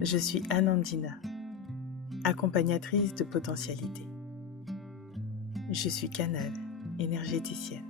Je suis Anandina, accompagnatrice de potentialité. Je suis canal, énergéticienne,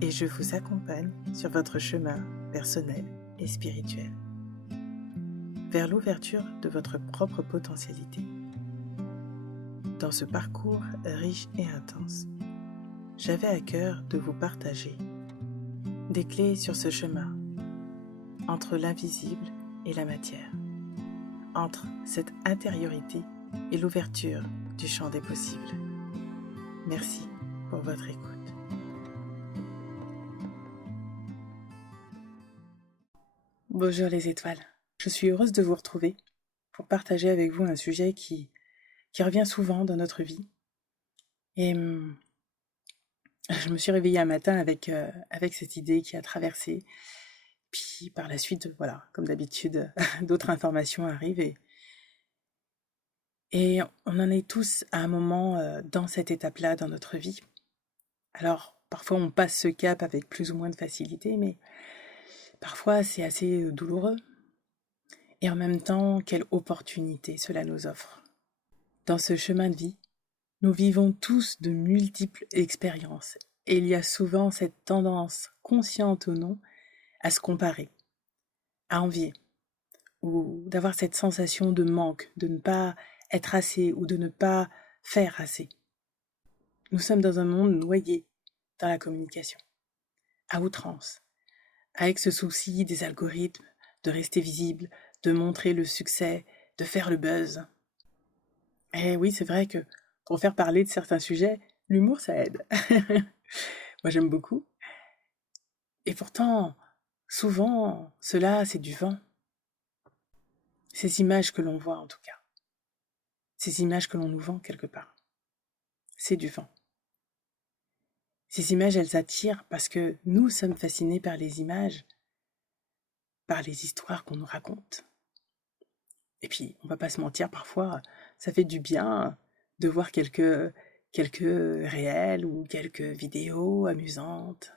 et je vous accompagne sur votre chemin personnel et spirituel, vers l'ouverture de votre propre potentialité. Dans ce parcours riche et intense, j'avais à cœur de vous partager des clés sur ce chemin entre l'invisible et la matière, entre cette intériorité et l'ouverture du champ des possibles. Merci pour votre écoute. Bonjour les étoiles, je suis heureuse de vous retrouver pour partager avec vous un sujet qui revient souvent dans notre vie. Et je me suis réveillée un matin avec cette idée qui a traversé. Puis par la suite, voilà, comme d'habitude, d'autres informations arrivent et on en est tous à un moment dans cette étape-là dans notre vie. Alors, parfois on passe ce cap avec plus ou moins de facilité, mais parfois c'est assez douloureux. Et en même temps, quelle opportunité cela nous offre. Dans ce chemin de vie, nous vivons tous de multiples expériences et il y a souvent cette tendance, consciente ou non, à se comparer, à envier, ou d'avoir cette sensation de manque, de ne pas être assez ou de ne pas faire assez. Nous sommes dans un monde noyé dans la communication, à outrance, avec ce souci des algorithmes, de rester visible, de montrer le succès, de faire le buzz. Et oui, c'est vrai que pour faire parler de certains sujets, l'humour, ça aide. Moi, j'aime beaucoup. Et pourtant, souvent, cela, c'est du vent. Ces images que l'on voit, en tout cas. Ces images que l'on nous vend quelque part. C'est du vent. Ces images, elles attirent parce que nous sommes fascinés par les images, par les histoires qu'on nous raconte. Et puis, on va pas se mentir, parfois, ça fait du bien de voir quelques réels ou quelques vidéos amusantes.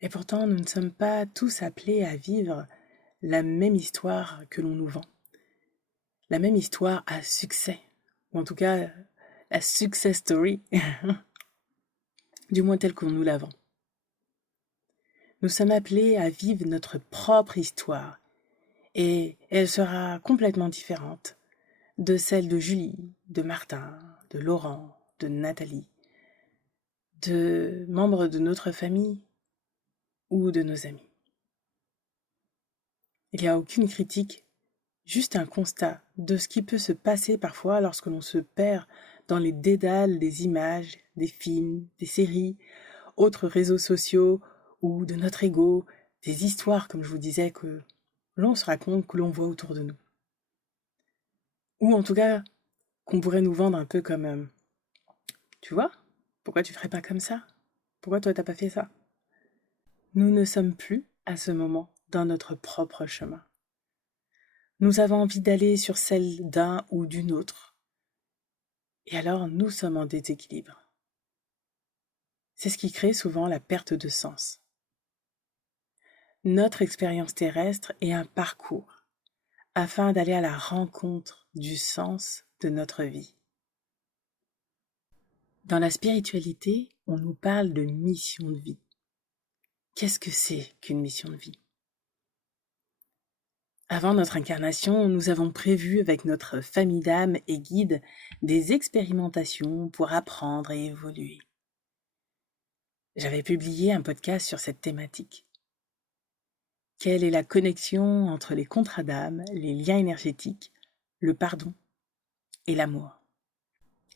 Et pourtant, nous ne sommes pas tous appelés à vivre la même histoire que l'on nous vend. La même histoire à succès, ou en tout cas, la success story, du moins telle qu'on nous la vend. Nous sommes appelés à vivre notre propre histoire, et elle sera complètement différente de celle de Julie, de Martin, de Laurent, de Nathalie, de membres de notre famille ou de nos amis. Il n'y a aucune critique, juste un constat de ce qui peut se passer parfois lorsque l'on se perd dans les dédales des images, des films, des séries, autres réseaux sociaux ou de notre ego, des histoires, comme je vous disais, que l'on se raconte, que l'on voit autour de nous. Ou en tout cas, qu'on pourrait nous vendre un peu comme tu vois, pourquoi tu ferais pas comme ça? Pourquoi toi t'as pas fait ça? Nous ne sommes plus, à ce moment, dans notre propre chemin. Nous avons envie d'aller sur celle d'un ou d'une autre. Et alors, nous sommes en déséquilibre. C'est ce qui crée souvent la perte de sens. Notre expérience terrestre est un parcours afin d'aller à la rencontre du sens de notre vie. Dans la spiritualité, on nous parle de mission de vie. Qu'est-ce que c'est qu'une mission de vie? Avant notre incarnation, nous avons prévu avec notre famille d'âmes et guides des expérimentations pour apprendre et évoluer. J'avais publié un podcast sur cette thématique. Quelle est la connexion entre les contrats d'âme, les liens énergétiques, le pardon et l'amour?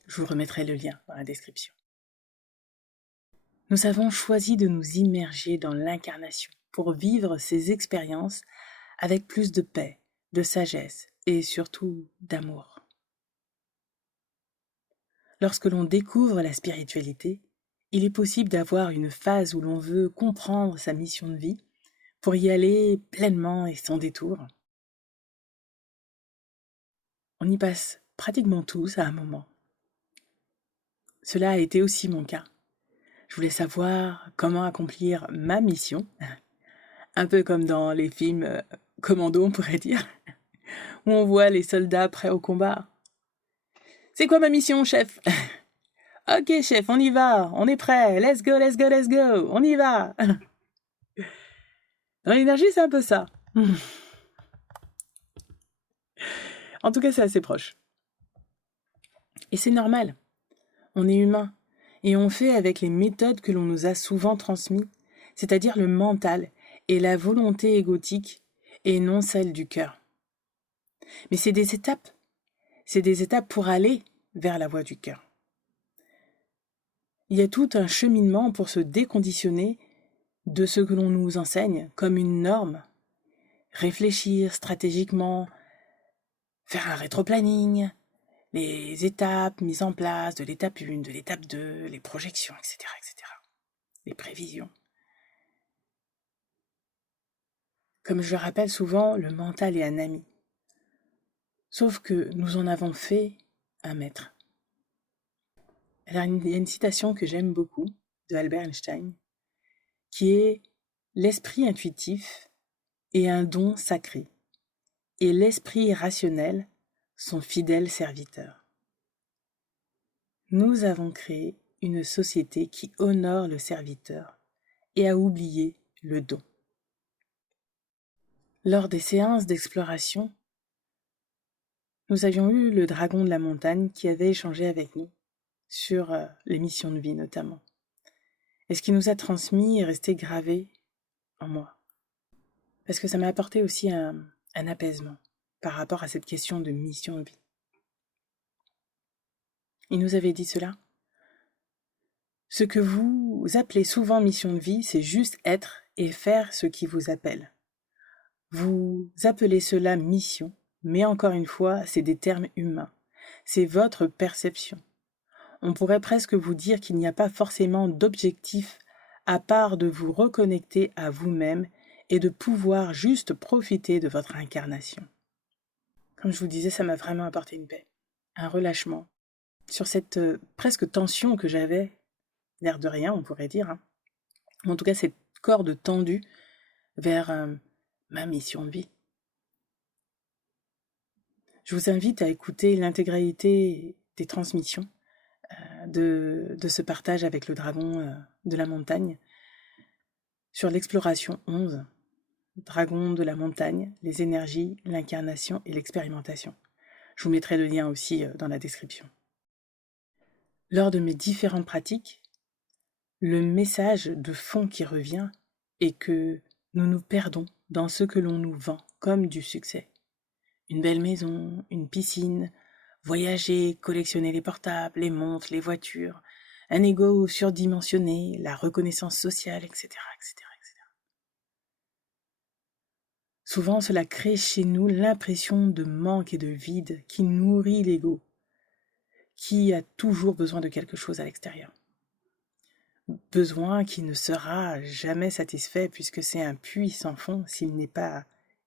Je vous remettrai le lien dans la description. Nous avons choisi de nous immerger dans l'incarnation pour vivre ces expériences avec plus de paix, de sagesse et surtout d'amour. Lorsque l'on découvre la spiritualité, il est possible d'avoir une phase où l'on veut comprendre sa mission de vie pour y aller pleinement et sans détour. On y passe pratiquement tous à un moment. Cela a été aussi mon cas. Je voulais savoir comment accomplir ma mission, Un peu comme dans les films Commando, on pourrait dire, où on voit les soldats prêts au combat. C'est quoi ma mission, chef? Ok, chef, on y va, on est prêt, let's go, let's go, let's go, on y va. Dans l'énergie, c'est un peu ça. En tout cas, c'est assez proche. Et c'est normal. On est humain. Et on fait avec les méthodes que l'on nous a souvent transmises, c'est-à-dire le mental et la volonté égotique, et non celle du cœur. Mais c'est des étapes. C'est des étapes pour aller vers la voie du cœur. Il y a tout un cheminement pour se déconditionner de ce que l'on nous enseigne comme une norme. Réfléchir stratégiquement, faire un rétroplanning, les étapes mises en place de l'étape 1, de l'étape 2, les projections, etc., etc., les prévisions. Comme je le rappelle souvent, le mental est un ami. Sauf que nous en avons fait un maître. Alors, il y a une citation que j'aime beaucoup de Albert Einstein, qui est « L'esprit intuitif est un don sacré, et l'esprit rationnel son fidèle serviteur. » Nous avons créé une société qui honore le serviteur et a oublié le don. Lors des séances d'exploration, nous avions eu le dragon de la montagne qui avait échangé avec nous sur les missions de vie notamment. Et ce qui nous a transmis est resté gravé en moi. Parce que ça m'a apporté aussi un apaisement par rapport à cette question de mission de vie. Il nous avait dit cela. Ce que vous appelez souvent mission de vie, c'est juste être et faire ce qui vous appelle. Vous appelez cela mission, mais encore une fois, c'est des termes humains. C'est votre perception. On pourrait presque vous dire qu'il n'y a pas forcément d'objectif à part de vous reconnecter à vous-même et de pouvoir juste profiter de votre incarnation. Comme je vous disais, ça m'a vraiment apporté une paix, un relâchement sur cette presque tension que j'avais, l'air de rien, on pourrait dire. En tout cas, cette corde tendue vers ma mission de vie. Je vous invite à écouter l'intégralité des transmissions de ce partage avec le dragon de la montagne sur l'exploration 11, dragon de la montagne, les énergies, l'incarnation et l'expérimentation. Je vous mettrai le lien aussi dans la description. Lors de mes différentes pratiques, le message de fond qui revient est que nous nous perdons dans ce que l'on nous vend comme du succès. Une belle maison, une piscine, voyager, collectionner les portables, les montres, les voitures, un ego surdimensionné, la reconnaissance sociale, etc., etc., etc. Souvent, cela crée chez nous l'impression de manque et de vide qui nourrit l'ego, qui a toujours besoin de quelque chose à l'extérieur. Besoin qui ne sera jamais satisfait puisque c'est un puits sans fond s'il n'est pas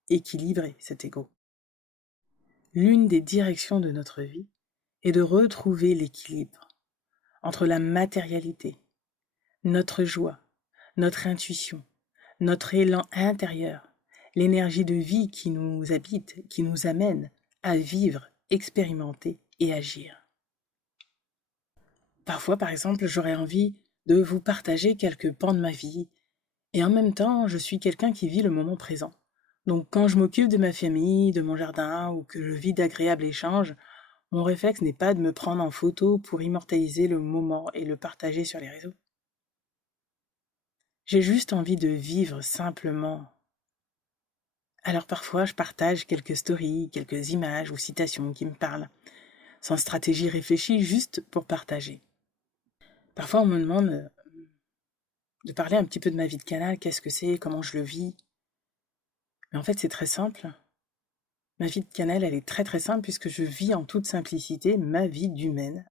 équilibré, cet ego. L'une des directions de notre vie est de retrouver l'équilibre entre la matérialité, notre joie, notre intuition, notre élan intérieur, l'énergie de vie qui nous habite, qui nous amène à vivre, expérimenter et agir. Parfois, par exemple, j'aurais envie de vous partager quelques pans de ma vie, et en même temps, je suis quelqu'un qui vit le moment présent. Donc quand je m'occupe de ma famille, de mon jardin, ou que je vis d'agréables échanges, mon réflexe n'est pas de me prendre en photo pour immortaliser le moment et le partager sur les réseaux. J'ai juste envie de vivre simplement. Alors parfois, je partage quelques stories, quelques images ou citations qui me parlent, sans stratégie réfléchie, juste pour partager. Parfois, on me demande de parler un petit peu de ma vie de canal, qu'est-ce que c'est, comment je le vis. Mais en fait, c'est très simple. Ma vie de canal, elle est très très simple puisque je vis en toute simplicité ma vie d'humaine.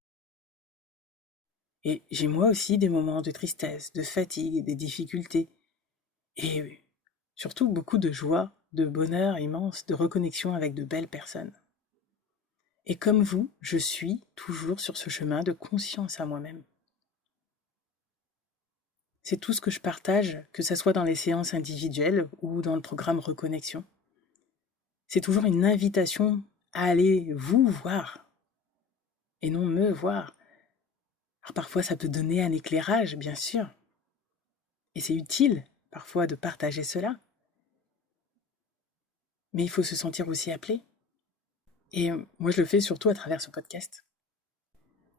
Et j'ai moi aussi des moments de tristesse, de fatigue, des difficultés. Et surtout beaucoup de joie, de bonheur immense, de reconnexion avec de belles personnes. Et comme vous, je suis toujours sur ce chemin de conscience à moi-même. C'est tout ce que je partage, que ce soit dans les séances individuelles ou dans le programme Reconnexion. C'est toujours une invitation à aller vous voir et non me voir. Alors parfois ça peut donner un éclairage, bien sûr, et c'est utile parfois de partager cela, mais il faut se sentir aussi appelé. Et moi je le fais surtout à travers ce podcast.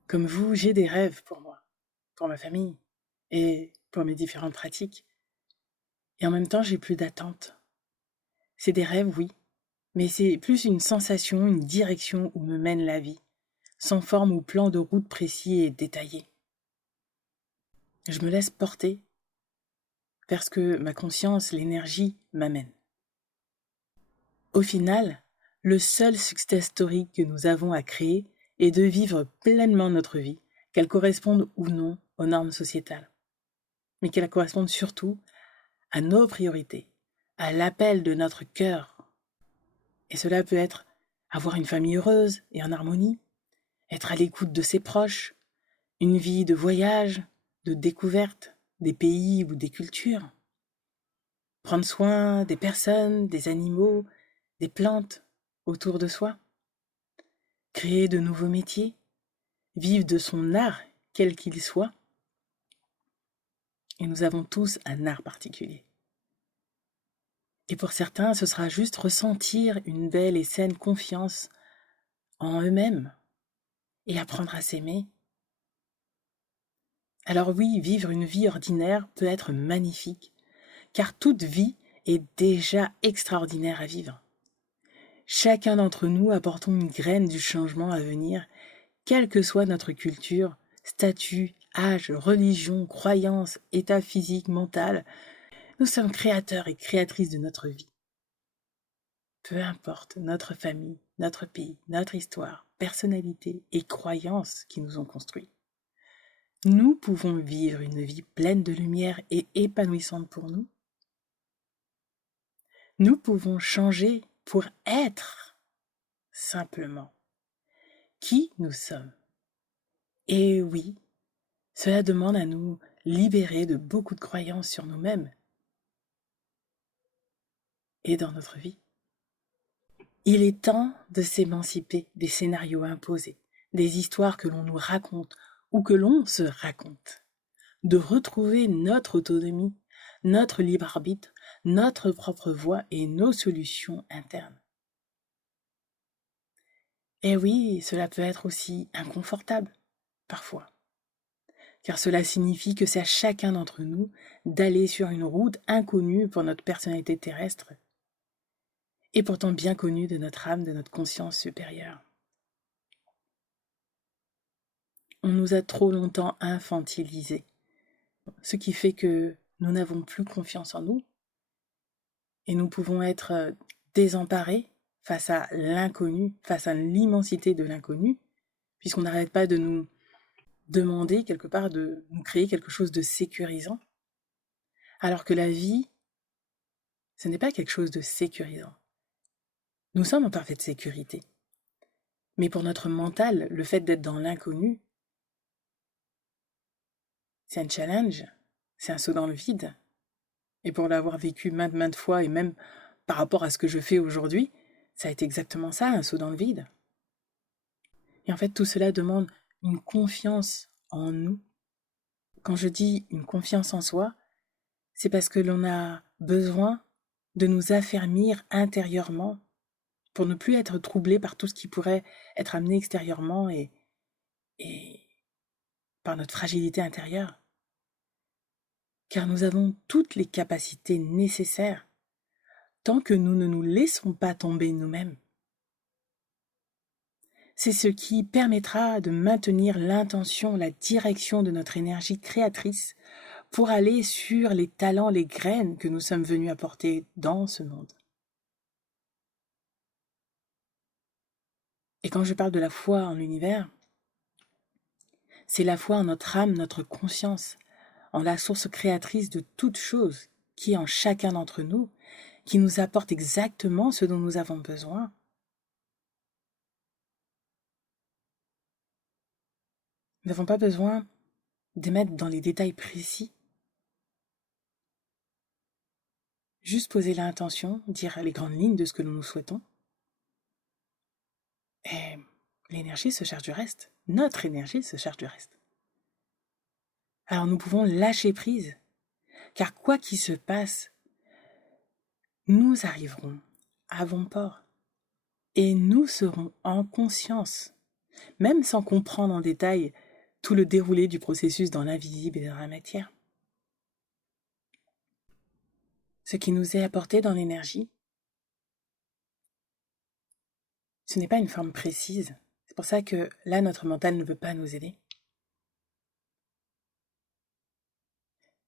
Comme vous, j'ai des rêves pour moi, pour ma famille et pour mes différentes pratiques. Et en même temps, j'ai plus d'attente. C'est des rêves, oui, mais c'est plus une sensation, une direction où me mène la vie, sans forme ou plan de route précis et détaillé. Je me laisse porter vers ce que ma conscience, l'énergie m'amène. Au final, le seul success story que nous avons à créer est de vivre pleinement notre vie, qu'elle corresponde ou non aux normes sociétales, mais qu'elle corresponde surtout à nos priorités, à l'appel de notre cœur. Et cela peut être avoir une famille heureuse et en harmonie, être à l'écoute de ses proches, une vie de voyage, de découverte des pays ou des cultures, prendre soin des personnes, des animaux, des plantes autour de soi, créer de nouveaux métiers, vivre de son art, quel qu'il soit. Et nous avons tous un art particulier. Et pour certains, ce sera juste ressentir une belle et saine confiance en eux-mêmes et apprendre à s'aimer. Alors oui, vivre une vie ordinaire peut être magnifique, car toute vie est déjà extraordinaire à vivre. Chacun d'entre nous apportons une graine du changement à venir, quelle que soit notre culture, statut, âge, religion, croyance, état physique, mental. Nous sommes créateurs et créatrices de notre vie. Peu importe notre famille, notre pays, notre histoire, personnalité et croyances qui nous ont construits. Nous pouvons vivre une vie pleine de lumière et épanouissante pour nous. Nous pouvons changer pour être simplement qui nous sommes. Et oui, cela demande à nous libérer de beaucoup de croyances sur nous-mêmes et dans notre vie. Il est temps de s'émanciper des scénarios imposés, des histoires que l'on nous raconte ou que l'on se raconte, de retrouver notre autonomie, notre libre arbitre, notre propre voix et nos solutions internes. Et oui, cela peut être aussi inconfortable, parfois, car cela signifie que c'est à chacun d'entre nous d'aller sur une route inconnue pour notre personnalité terrestre, et pourtant bien connue de notre âme, de notre conscience supérieure. On nous a trop longtemps infantilisés, ce qui fait que nous n'avons plus confiance en nous, et nous pouvons être désemparés face à l'inconnu, face à l'immensité de l'inconnu, puisqu'on n'arrête pas de nous demander quelque part de nous créer quelque chose de sécurisant, alors que la vie, ce n'est pas quelque chose de sécurisant. Nous sommes en parfaite sécurité. Mais pour notre mental, le fait d'être dans l'inconnu, c'est un challenge, c'est un saut dans le vide. Et pour l'avoir vécu maintes fois, et même par rapport à ce que je fais aujourd'hui, ça a été exactement ça, un saut dans le vide. Et en fait, tout cela demande une confiance en nous. Quand je dis une confiance en soi, c'est parce que l'on a besoin de nous affermir intérieurement pour ne plus être troublé par tout ce qui pourrait être amené extérieurement et par notre fragilité intérieure. Car nous avons toutes les capacités nécessaires tant que nous ne nous laissons pas tomber nous-mêmes. C'est ce qui permettra de maintenir l'intention, la direction de notre énergie créatrice pour aller sur les talents, les graines que nous sommes venus apporter dans ce monde. Et quand je parle de la foi en l'univers, c'est la foi en notre âme, notre conscience, en la source créatrice de toutes choses qui est en chacun d'entre nous, qui nous apporte exactement ce dont nous avons besoin. Nous n'avons pas besoin de mettre dans les détails précis Juste poser l'intention, dire les grandes lignes de ce que nous souhaitons. Et l'énergie se charge du reste. Notre énergie se charge du reste. Alors nous pouvons lâcher prise, car quoi qu'il se passe, nous arriverons à bon port et nous serons en conscience, même sans comprendre en détail tout le déroulé du processus dans l'invisible et dans la matière. Ce qui nous est apporté dans l'énergie, ce n'est pas une forme précise. C'est pour ça que là, notre mental ne veut pas nous aider.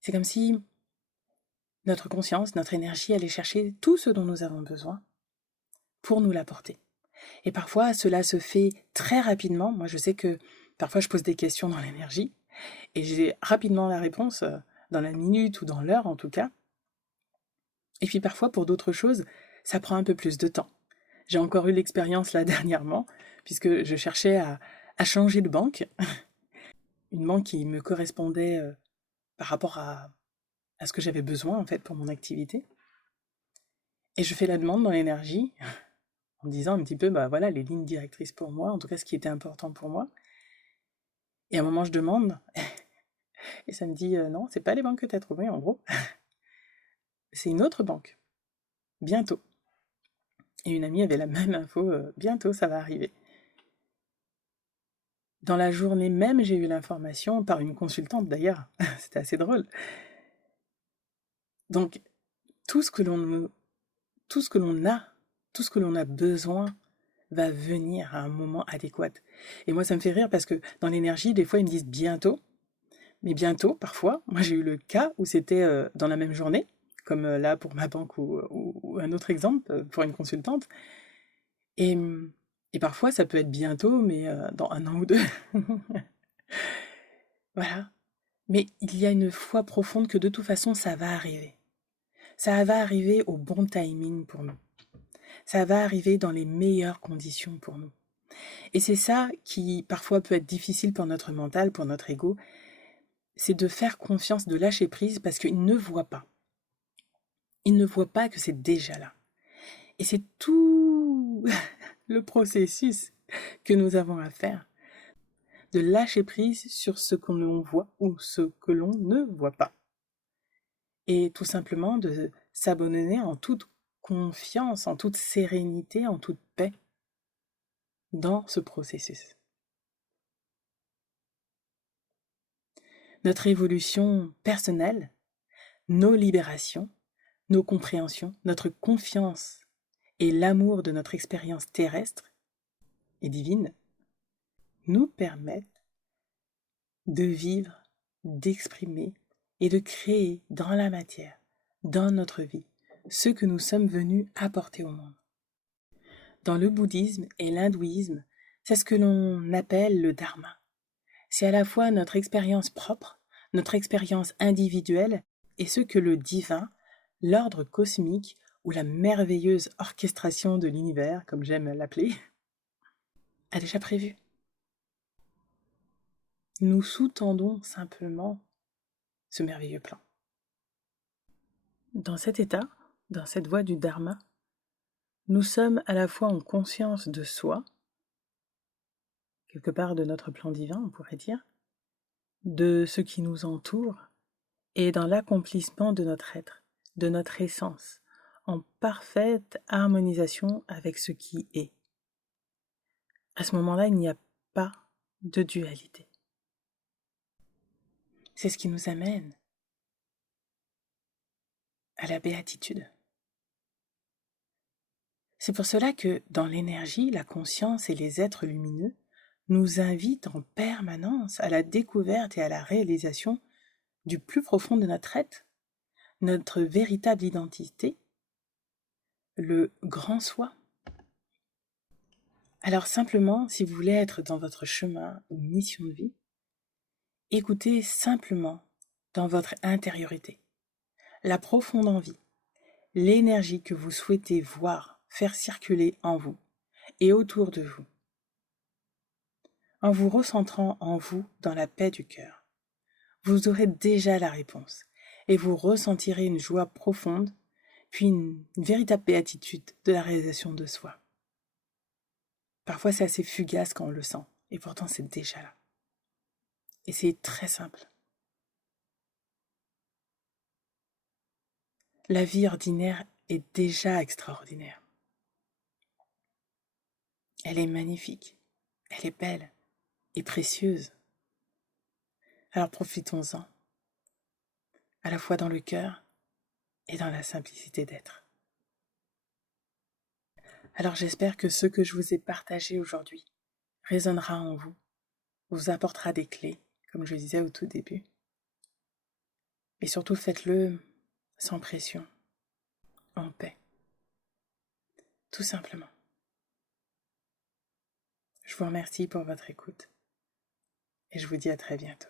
C'est comme si notre conscience, notre énergie allait chercher tout ce dont nous avons besoin pour nous l'apporter. Et parfois, cela se fait très rapidement. Moi, je sais que parfois, je pose des questions dans l'énergie et j'ai rapidement la réponse, dans la minute ou dans l'heure en tout cas. Et puis parfois, pour d'autres choses, ça prend un peu plus de temps. J'ai encore eu l'expérience là dernièrement, puisque je cherchais à changer de banque, une banque qui me correspondait par rapport à ce que j'avais besoin en fait pour mon activité. Et je fais la demande dans l'énergie, en me disant un petit peu, bah voilà, les lignes directrices pour moi, en tout cas ce qui était important pour moi. Et à un moment, je demande, et ça me dit, non, c'est pas les banques que tu as trouvées, en gros. C'est une autre banque, bientôt. Et une amie avait la même info, bientôt ça va arriver. Dans la journée même, j'ai eu l'information par une consultante d'ailleurs. C'était assez drôle. Donc, tout ce que l'on a, tout ce que l'on a besoin va venir à un moment adéquat. Et moi, ça me fait rire parce que dans l'énergie, des fois, ils me disent bientôt. Mais bientôt, parfois, moi j'ai eu le cas où c'était dans la même journée, comme là pour ma banque ou un autre exemple pour une consultante. Et, et parfois, ça peut être bientôt, mais dans 1 an ou 2. Voilà. Mais il y a une foi profonde que de toute façon, ça va arriver. Ça va arriver au bon timing pour nous. Ça va arriver dans les meilleures conditions pour nous. Et c'est ça qui parfois peut être difficile pour notre mental, pour notre ego, c'est de faire confiance, de lâcher prise parce qu'il ne voit pas. Il ne voit pas que c'est déjà là. Et c'est tout le processus que nous avons à faire, de lâcher prise sur ce que l'on voit ou ce que l'on ne voit pas. Et tout simplement de s'abandonner en toute confiance, en toute sérénité, en toute paix dans ce processus. Notre évolution personnelle, nos libérations, nos compréhensions, notre confiance et l'amour de notre expérience terrestre et divine nous permettent de vivre, d'exprimer et de créer dans la matière, dans notre vie, ce que nous sommes venus apporter au monde. Dans le bouddhisme et l'hindouisme, c'est ce que l'on appelle le dharma. C'est à la fois notre expérience propre, notre expérience individuelle et ce que le divin, l'ordre cosmique ou la merveilleuse orchestration de l'univers, comme j'aime l'appeler, a déjà prévu. Nous sous-tendons simplement ce merveilleux plan. Dans cet état, dans cette voie du dharma, nous sommes à la fois en conscience de soi, quelque part de notre plan divin, on pourrait dire, de ce qui nous entoure, et dans l'accomplissement de notre être, de notre essence, en parfaite harmonisation avec ce qui est. À ce moment-là, il n'y a pas de dualité. C'est ce qui nous amène à la béatitude. C'est pour cela que dans l'énergie, la conscience et les êtres lumineux nous invitent en permanence à la découverte et à la réalisation du plus profond de notre être, notre véritable identité, le grand soi. Alors simplement, si vous voulez être dans votre chemin ou mission de vie, écoutez simplement dans votre intériorité, la profonde envie, l'énergie que vous souhaitez voir faire circuler en vous et autour de vous. En vous recentrant en vous dans la paix du cœur, vous aurez déjà la réponse et vous ressentirez une joie profonde puis une véritable béatitude de la réalisation de soi. Parfois c'est assez fugace quand on le sent, et pourtant c'est déjà là. Et c'est très simple. La vie ordinaire est déjà extraordinaire. Elle est magnifique, elle est belle et précieuse. Alors profitons-en, à la fois dans le cœur et dans la simplicité d'être. Alors j'espère que ce que je vous ai partagé aujourd'hui résonnera en vous, vous apportera des clés, comme je disais au tout début. Et surtout faites-le sans pression, en paix, tout simplement. Je vous remercie pour votre écoute et je vous dis à très bientôt.